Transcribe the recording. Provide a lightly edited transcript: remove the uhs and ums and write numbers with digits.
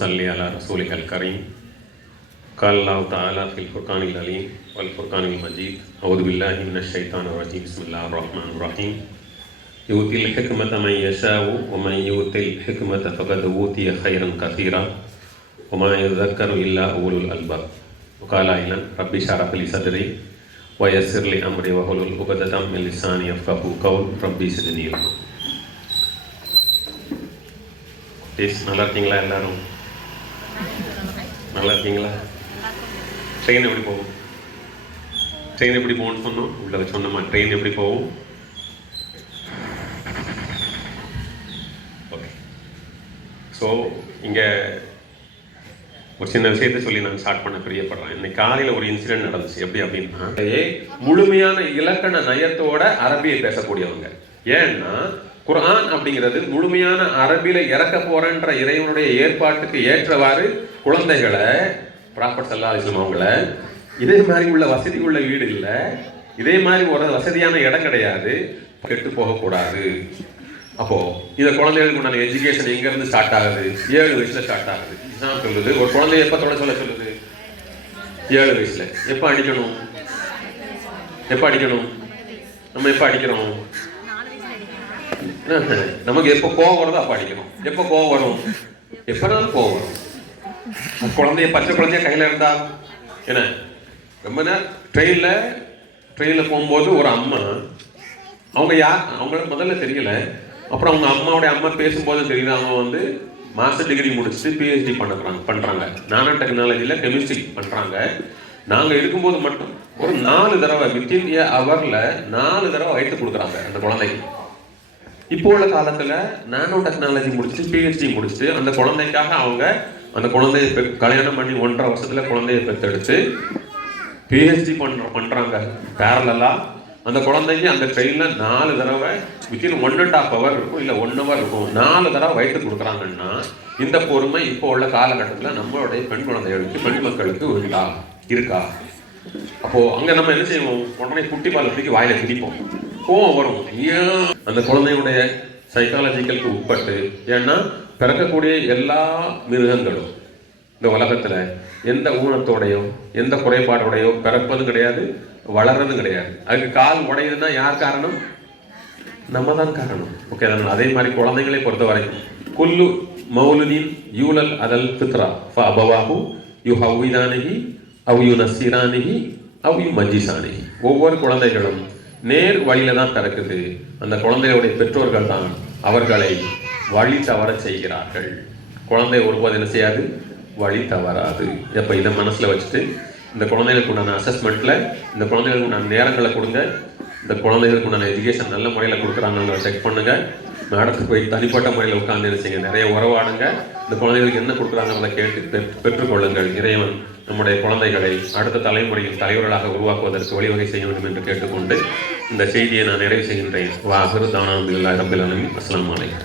صل على رسولك الكريم قال الله تعالى في الفرقان العليم والفرقان المجيد أعوذ بالله من الشيطان الرجيم بسم الله الرحمن الرحيم يؤتي الحكمة من يشاء ومن يؤتي الحكمة فقد أوتي خيرا كثيرا وما يذكر إلا أولو الألباب وقال أيضا ربي اشرح لي صدري ويسر لي أمري واحلل عقدة من لساني يفقهوا قولي ربي زدني علما. நல்லா இருக்கீங்களா எல்லாரும்? நல்லா இருக்கீங்களா? ட்ரெயின் எப்படி போகும்? ட்ரெயின் எப்படி போகும்னு சொன்னோம், உள்ள சொன்னோமா? ட்ரெயின் எப்படி போகும்? ஓகே. ஸோ இங்கே ஒரு சின்ன விஷயத்தை சொல்லி நான் ஸ்டார்ட் பண்ண பிரியப்படுறேன். இன்னைக்கு காலையில் ஒரு இன்சிடென்ட் நடந்துச்சு. எப்படி அப்படின்னா, முழுமையான இலக்கண நயத்தோட அரபியை பேசக்கூடியவங்க. ஏன்னா குர்ஆன் அப்படிங்கிறது முழுமையான அரபியில இறக்க போறன்ற இறைவனுடைய ஏற்பாட்டுக்கு ஏற்றவாறு குழந்தைகளை ப்ராஃபட் ஸல்லல்லாஹு அலைஹி வஸல்லம் அவங்கள இதே மாதிரி உள்ள வசதி உள்ள வீடு இல்லை, இதே மாதிரி ஒரு வசதியான இடம் கிடையாது, கெட்டு போகக்கூடாது. அப்போ இந்த குழந்தைகளுக்கு உண்டான எஜுகேஷன் எங்க இருந்து ஸ்டார்ட் ஆகுது? 7 வயசுல ஸ்டார்ட் ஆகுது. இஸ்லாம் சொல்லுது ஒரு குழந்தைய எப்ப தொட சொல்ல சொல்லுது? 7 வயசுல. எப்ப அடிக்கணும்? எப்ப அடிக்கணும்? நம்ம எப்ப அடிக்கிறோம்? நமக்கு எப்போ கோவம் வருதோ அப்ப அடிக்கணும். எப்போ கோவம் வரும்? எப்பனாலும் கோவம் வரும். குழந்தைய பச்சை குழந்தைய கையில இருந்தா என்ன, ரொம்ப நேரம் ட்ரெயின்ல போகும்போது ஒரு அம்மா, அவங்க யார் அவங்களுக்கு முதல்ல தெரியல, அப்புறம் அவங்க அம்மாவுடைய அம்மா பேசும்போது தெரியுது அவங்க மாஸ்டர் டிகிரி முடிச்சுட்டு பிஹெச்டி பண்றாங்க நானோ டெக்னாலஜியில் கெமிஸ்ட்ரி பண்றாங்க. நாங்கள் இருக்கும்போது மட்டும் ஒரு 4 தடவை வித்தின் ஹவர்ல 4 தடவை வயிற்று கொடுக்குறாங்க அந்த குழந்தைக்கு. இப்போ உள்ள காலத்துல நானோ டெக்னாலஜி முடிச்சுட்டு பிஹெச்டி முடிச்சுட்டு அந்த குழந்தைக்காக அவங்க அந்த குழந்தைய கல்யாணம் பண்ணி 1.5 வருஷத்துல குழந்தைய பெற்றெடுத்து பிஹெச்டி பண்றாங்க பேரலா. அந்த குழந்தைக்கு அந்த ட்ரெயின்ல 4 தடவை வித்தின் 1.5 ஹவர் இருக்கும், இல்ல 1 ஹவர் இருக்கும், 4 தடவை வயிற்று கொடுக்குறாங்கன்னா இந்த பொறுமை இப்போ உள்ள காலகட்டத்தில் நம்மளுடைய பெண் குழந்தைகளுக்கு, பெண் மக்களுக்கு இருக்கா? அப்போ அங்க நம்ம என்ன செய்வோம்? உடனே குட்டி பால் தூக்கி வாயில திணிப்போம், கோவம் வரும். ஏன்? அந்த குழந்தையுடைய சைக்காலஜிக்கலுக்கு உட்பட்டு. ஏன்னா பிறக்கக்கூடிய எல்லா மிருகங்களும் இந்த உலகத்துல எந்த ஊனத்தோடையோ எந்த குறைபாடோடையோ பிறப்பதும் கிடையாது, வளர்றதும் கிடையாது. அதுக்கு கால் உடையுதுன்னா யார் காரணம்? நம்ம தான் காரணம். ஓகே. அதே மாதிரி குழந்தைகளை பொறுத்த வரைக்கும் குல்லு மௌலுதீன் யூலல் அதல் ஃபித்ரா ஃபஅபவாஹு யுஹவ்விதானிஹி அவ் யுனஸ்ஸிரானிஹி அவ் யுமஜ்ஜிசானிஹி. ஒவ்வொரு குழந்தைகளும் நேர் வழியில தான் பிறக்குது. அந்த குழந்தைகளுடைய பெற்றோர்கள் தான் அவர்களை வழி தவற செய்கிறார்கள். குழந்தை ஒருபோது என்ன செய்யாது? வழி தவறாது. எப்போ இதை மனசுல வச்சுட்டு இந்த குழந்தைகளுக்கு உண்டான அசஸ்மெண்ட்ல இந்த குழந்தைகளுக்கு உண்டான நேரங்களை கொடுங்க. இந்த குழந்தைகளுக்கு உண்டான எஜுகேஷன் நல்ல முறையில் கொடுக்குறாங்க செக் பண்ணுங்க. மேடத்துக்கு போய் தனிப்பட்ட முறையில் உட்கார்ந்து என்ன செய்யுங்க, நிறைய உறவாடுங்க. இந்த குழந்தைகளுக்கு என்ன கொடுக்குறாங்க கேட்டு பெற்றுக்கொள்ளுங்கள். இறைவன் நம்முடைய குழந்தைகளை அடுத்த தலைமுறையின் தலைவர்களாக உருவாக்குவதற்கு வழிவகை செய்ய வேண்டும் என்று கேட்டுக்கொண்டு இந்த செய்தியை நான் நிறைவு செய்கின்றேன். வாஹிரு தானா பில்லாஹி ரப்பில் ஆலமீன். அஸ்ஸலாமு அலைக்கும்.